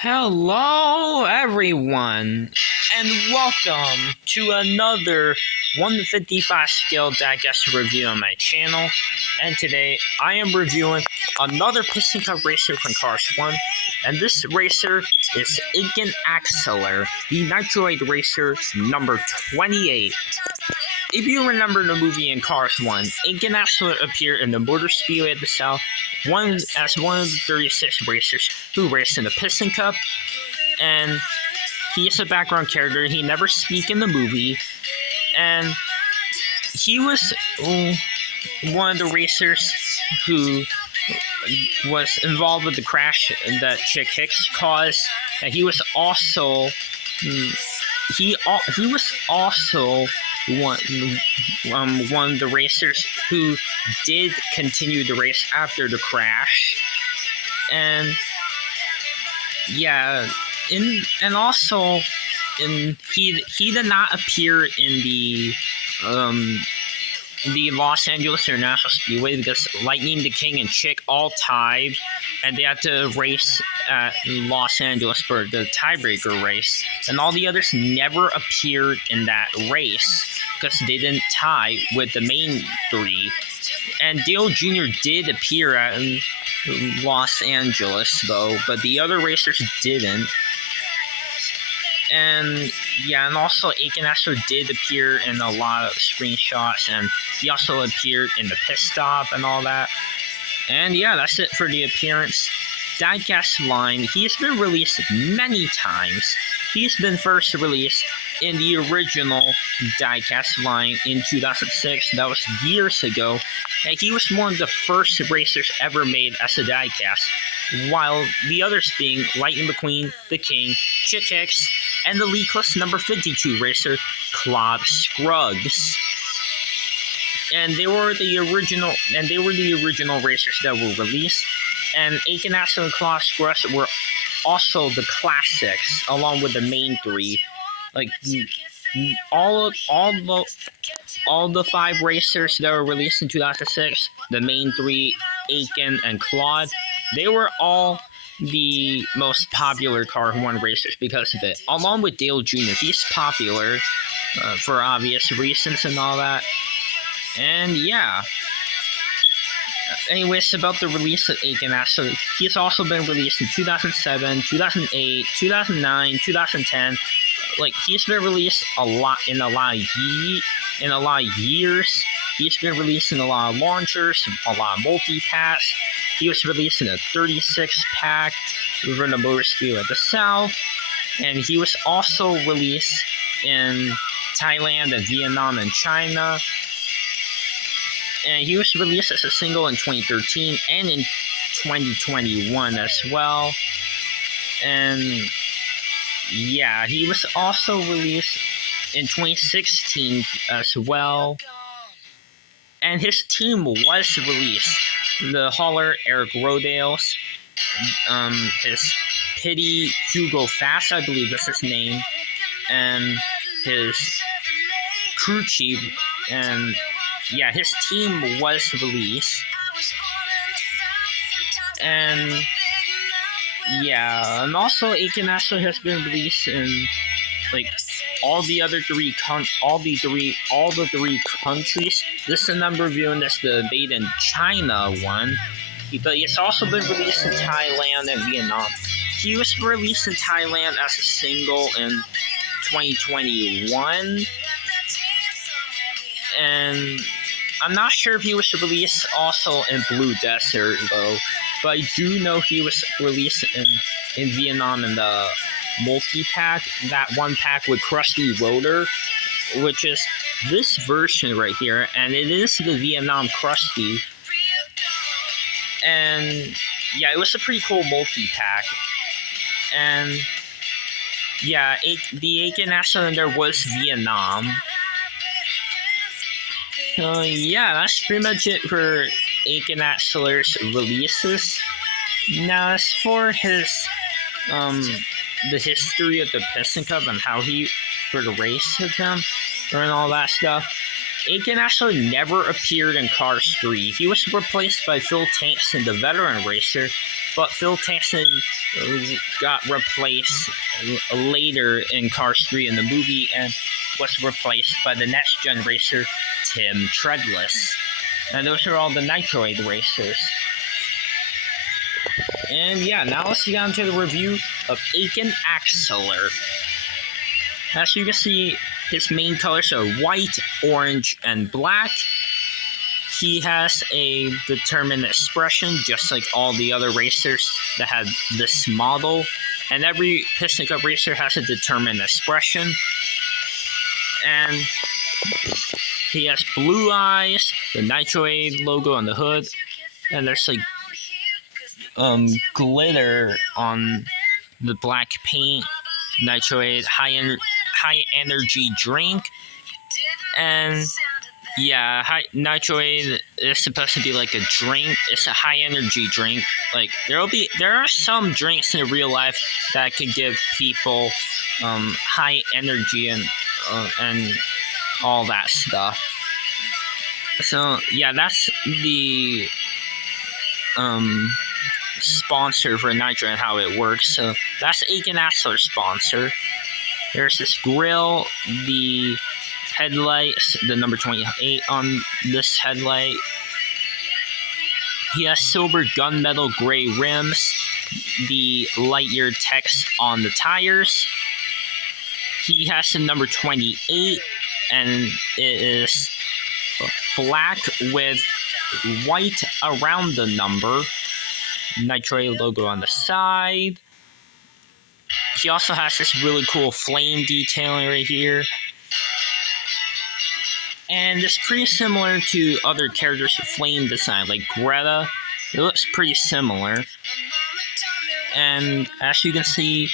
Hello, everyone, and welcome to another 155 scale digest review on my channel. And today I am reviewing another piston cup racer from Cars 1, and this racer is Aiken Axler, the Nitroid racer number 28. If you remember the movie in Cars 1, Aiken Axler appeared in the Motor Speedway at the South as one of the 36 racers who raced in the Piston Cup, and he is a background character. He never speaks in the movie, and he was one of the racers who was involved with the crash that Chick Hicks caused, and he was also one of the racers who did continue the race after the crash. And yeah, he did not appear in the Los Angeles International Speedway because Lightning, the King, and Chick all tied, and they had to race at Los Angeles for the tiebreaker race, and all the others never appeared in that race because they didn't tie with the main three. And Dale Jr. did appear at Los Angeles though, but the other racers didn't. And yeah, and also Aiken Axler did appear in a lot of screenshots, and he also appeared in the pit stop and all that. And yeah, that's it for the appearance. Diecast line, he's been released many times. He's been first released in the original diecast line in 2006. That was years ago. And he was one of the first racers ever made as a diecast, while the others being Lightning McQueen, the King, Chick Hicks, and the leakless number 52 racer, Claude Scruggs. And they were the original racers that were released. And Aiken Axler and Claude Scruggs were also the classics, along with the main three. Like all the 5 racers that were released in 2006, the main 3, Aiken and Claude, they were all the most popular Car 1 racers because of it. Along with Dale Jr., he's popular for obvious reasons and all that. And yeah. Anyways, about the release of Aiken Axler, he's also been released in 2007, 2008, 2009, 2010. Like, he's been released in a lot of years. He's been released in a lot of launchers, a lot of multi-packs. He was released in a 36-pack from the Motor Speedway at the South, and he was also released in Thailand and Vietnam and China. And he was released as a single in 2013 and in 2021 as well. And yeah, he was also released in 2016 as well. And his team was released. The hauler, Eric Rodales, his pity, Hugo Fast, I believe that's his name, and his crew chief, and yeah, his team was released. And yeah, and also Aiken Axler has been released in like all the three countries. This is the number reviewing this the made in China one. But it's also been released in Thailand and Vietnam. He was released in Thailand as a single in 2021. And I'm not sure if he was released also in Blue Desert though, but I do know he was released in Vietnam in the multi-pack, that one pack with Krusty Rotor, which is this version right here, and it is the Vietnam Krusty. And yeah, it was a pretty cool multi-pack. And yeah, the Aiken Axler there was Vietnam. Yeah, that's pretty much it for Aiken Axler's releases. Now, as for his the history of the Piston Cup and how he for the race of him and all that stuff, Aiken Axler never appeared in Cars 3. He was replaced by Phil Tanks in the veteran racer, but Phil Tyson got replaced later in Cars 3 in the movie and was replaced by the next gen racer, Tim Treadless. And those are all the Nitroid racers. And yeah, now let's get on to the review of Aiken Axler. As you can see, his main colors are white, orange, and black. He has a determined expression, just like all the other racers that have this model. And every Piston Cup racer has a determined expression. And he has blue eyes, the Nitroid logo on the hood, and there's like glitter on the black paint. Nitroid high energy drink, and yeah, Nitroid is supposed to be like a drink. It's a high energy drink. Like there are some drinks in real life that could give people high energy and all that stuff. So yeah, that's the sponsor for Nitro and how it works. So that's Aiken Axler sponsor. There's this grill, the headlights, the number 28 on this headlight. He has silver gunmetal gray rims, the Lightyear text on the tires. He has the number 28, and it is black with white around the number. Nitroid logo on the side. He also has this really cool flame detailing right here. And it's pretty similar to other characters' flame design, like Greta. It looks pretty similar. And as you can see,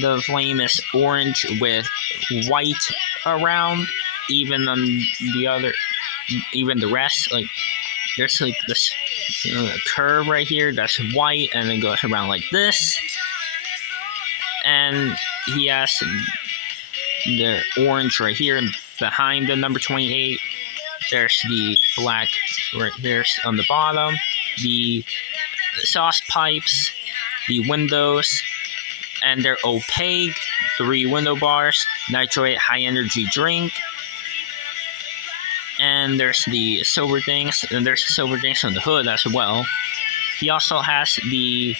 the flame is orange with white around. Even on the rest, like there's like this curve right here that's white, and it goes around like this. And he has the orange right here behind the number 28. There's the black right there on the bottom. The exhaust pipes, the windows, and they're opaque. 3 window bars, Nitroid high energy drink. And there's the silver things, and there's silver things on the hood as well. He also has the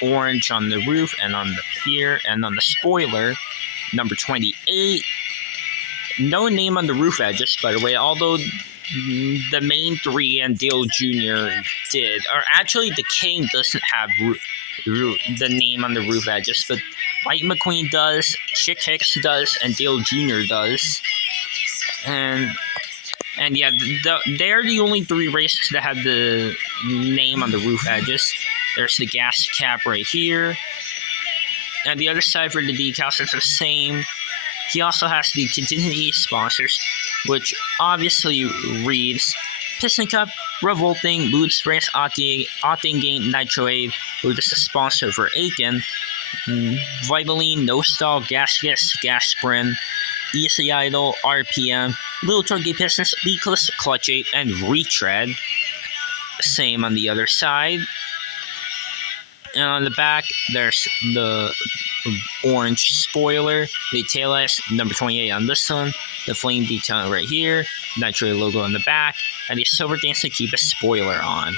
orange on the roof and on the here and on the spoiler, number 28. No name on the roof edges, by the way, although the main 3 and Dale Jr. did. Or actually, the King doesn't have the name on the roof edges, but Mike McQueen does, Chick Hicks does, and Dale Jr. does. And yeah, they're the only 3 racers that have the name on the roof edges. There's the gas cap right here. And the other side for the decals is the same. He also has the contingency sponsors, which obviously reads Piston Cup, Revolting, Mood Springs, Octane Gain, Nitroid, who is a sponsor for Aiken. Vitaline, No Stall, Gaskets, Gas Sprint, Easy Idle, RPM, Little Turkey Pistons, Leakless, Clutch 8, and Retread. Same on the other side. And on the back, there's the orange spoiler, the taillights, number 28 on this one, the flame detail right here, Nitroid logo on the back, and the silver things to keep a spoiler on.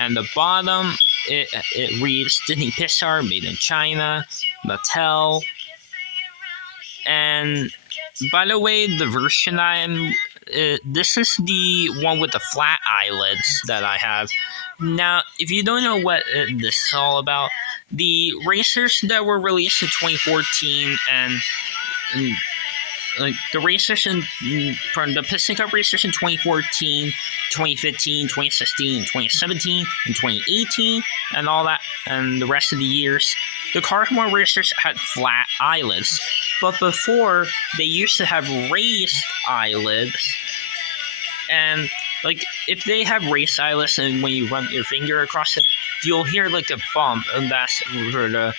And the bottom, it reads Disney Pixar, made in China, Mattel. And by the way, the version this is the one with the flat eyelids that I have. Now, if you don't know what this is all about, the racers that were released in 2014 and like the racers from the Piston Cup racers in 2014, 2015, 2016, 2017, and 2018, and all that, and the rest of the years, the Cars1 racers had flat eyelids. But before, they used to have raised eyelids. And like if they have raised eyelids, and when you run your finger across it, you'll hear like a bump, and that's for the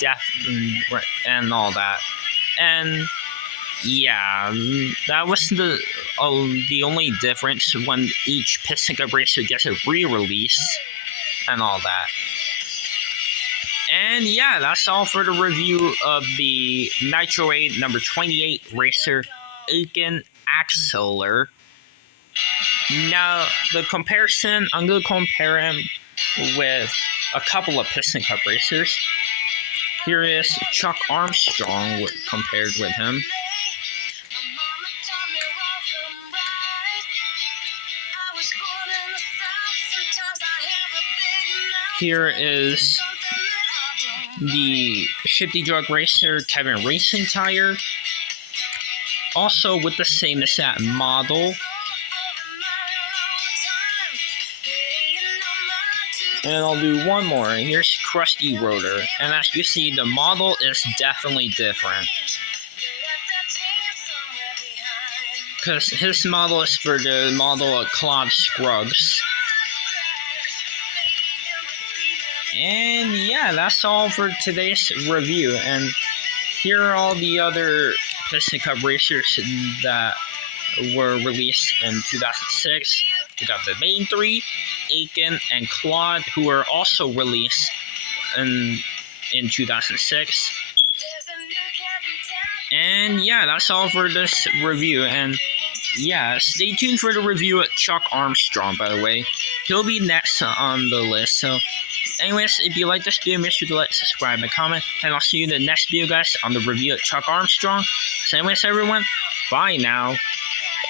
death and all that. And yeah, that was the only difference when each Piston Cup racer gets a re-release and all that. And yeah, that's all for the review of the Nitro 8 number 28 racer Aiken Axler. Now, the comparison, I'm going to compare him with a couple of Piston Cup racers. Here is Chuck Armstrong compared with him. Here is the Shifty Drug Racer Kevin Racing Tire, also with the same exact model. And I'll do one more. Here's Krusty Rotor, and as you see, the model is definitely different. Because his model is for the model of Claude Scruggs. And yeah, that's all for today's review. And here are all the other Piston Cup racers that were released in 2006. We got the main three, Aiken and Claude, who were also released in 2006. And yeah, that's all for this review. And yeah, stay tuned for the review of Chuck Armstrong, by the way. He'll be next on the list. So anyways, if you like this video, make sure to like, subscribe, and comment. And I'll see you in the next video, guys, on the review of Chuck Armstrong. So anyways, everyone, bye now.